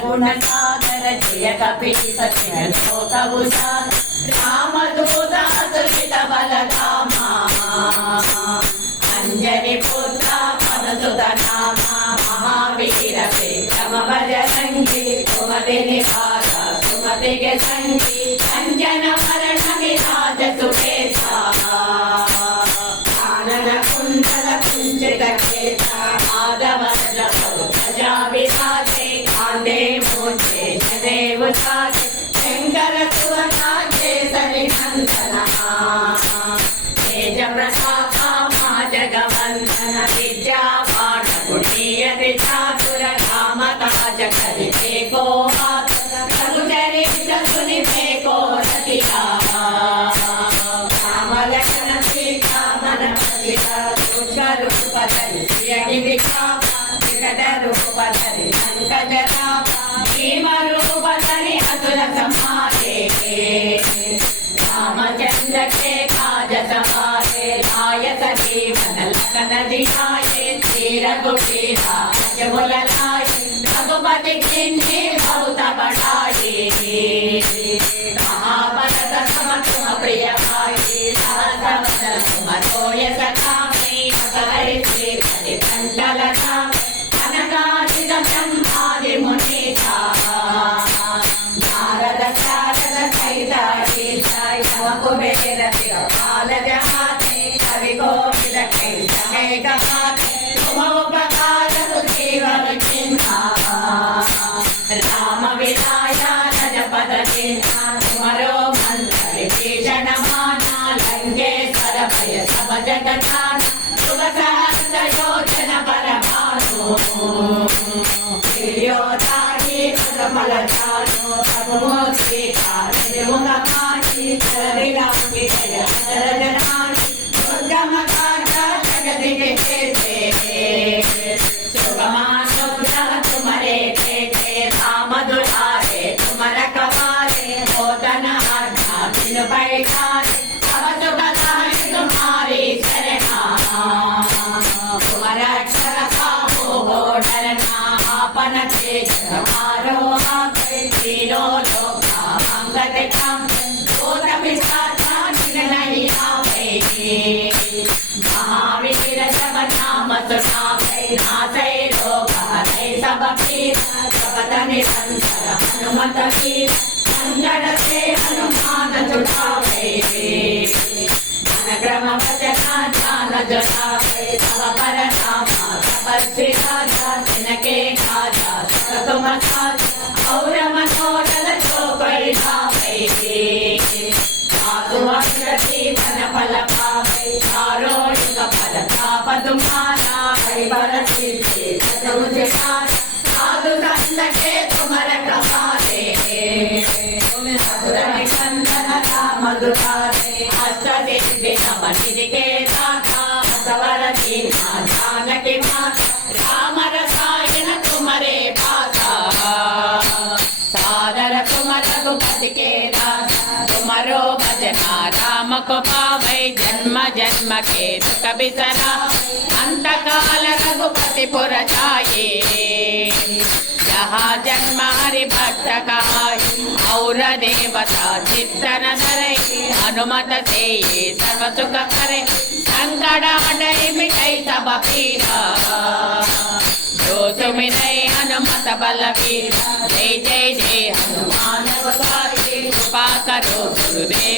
गुणसागर जय कपि सत्य लोकभूषा रामदूतातुलित बलधामा अंजनी पुत्र पवनसुत नामा महावीर विक्रम बजरंगी सुमति निवास सुमति के संगी अंजन मरण विराज सुकेशा आनन कुंडल कुंजित केसा माधव प्रजा विराजे कांदे मोचे जनेव साजे शंकर सुवनाजे सरिनंदना तेज प्रतापा मा जगवंदन विद्या पाठ पुण्यति चातुर राम काज करिते को रघुचरित्र सुनिते को रतिका राम लक्ष्मण सीता मन पतिता रूप धरि दिखावा रूप धरि पंकज भीम रूप धरि असुर संहारे रामचंद्र के काज सवारे लायक जीवन लखन दिखाए श्री रघुवीरा अजमल लाए रघुपति किन्हीं बहुत बढ़ाए महाभारत सम तुम प्रिय भाई सहस्र तुम तोय सखा श्री कंठल ब्रह्मादि मुनीता नारद शारद सहित कुबेर पाल जहाते कवि कोकिल समे गहाते तुम उपकार जीवन चिन्हा राम विलाया रज पद चिन्हा तुमरो मंत्र विभीषण माना लंकेश्वर भय सब जग जाना शुभ सहस्र योजन पर भानु योदारी कमल जानो सबमोक्षी कार्य मुखमाची चरिलांगी जरजनानी दुर्गम कांता जगति के तेरे सुगमानुग्रह तुम्हारे तेरे राम दुलारे तुम रखवारे मोदन आज्ञा बिन पैठारे सब सुख लाए तुम्हारी शरणा तुम्हारा अक्षर खाओ हो डरना अपन तेज हमारो तीनों लोका मंगल काम भूत पिशाचा नहीं आवे महावीर सब नाम सुनावे नाथे लोक हरे सब पीर जगत निरंतर हनुमत वीर संकट से हनुमान छुड़ावे क्रम भजना ध्यान जगावे सब पर नामा तपस्वी राजा जिनके खाजा तुम खाजा और मनोरथ जो कोई भावे साधु जीवन फल पावे चारों युग फल ताप तुम्हारा हरिवर सिद्धि मुझे साधु कंद के तुम रखवारे कंदन राम दुलारे अष्टदिव्य नवनिधि के दाता सवर दीना जानकी माता राम रसायन तुम्हारे पासा सादर तुम रघुपति के दासा तुम्हारो भजना राम को पावै जन्म जन्म के दुख बिसरा अंत काल रघुपति पुर जाए जहाँ जन्म हरि भक्त कहाई और देवता चित्तन धरे हनुमत से सर्व सुख करे संकट हटै मिटै सब पीरा जो सुमिरै हनुमत बलवीर जय जय जय हनुमान कृपा करो गुरुदेव